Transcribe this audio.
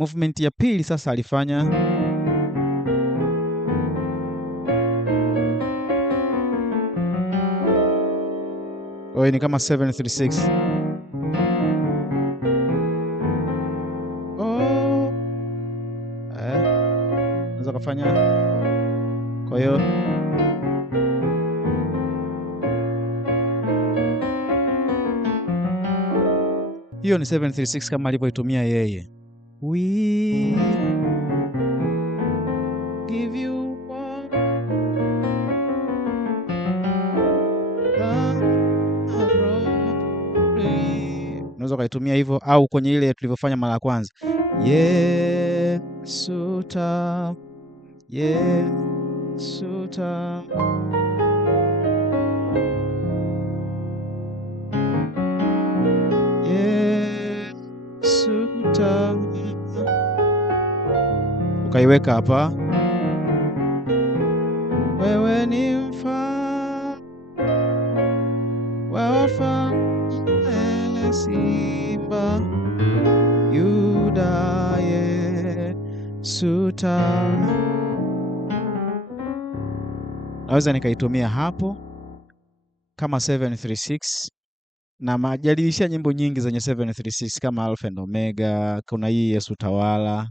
Movement ya pili sasa alifanya ni kama 736. Unaweza kufanya, kwa hiyo hiyo ni 736 kama alivyoitumia yeye. We give you all unaweza ukaitumia hivyo, au kwenye ile tulivyofanya mara ya kwanza, Yesu ta, Yesu ta, Yesu ta, ukaiweka hapa, wewe ni mfalme wa wafalme, Simba Yuda, Yesu ta. Naweza nikaitumia hapo kama 736, na majaribisha nyimbo nyingi zenye 736 kama Alpha and Omega, kuna hii Yesu Tawala,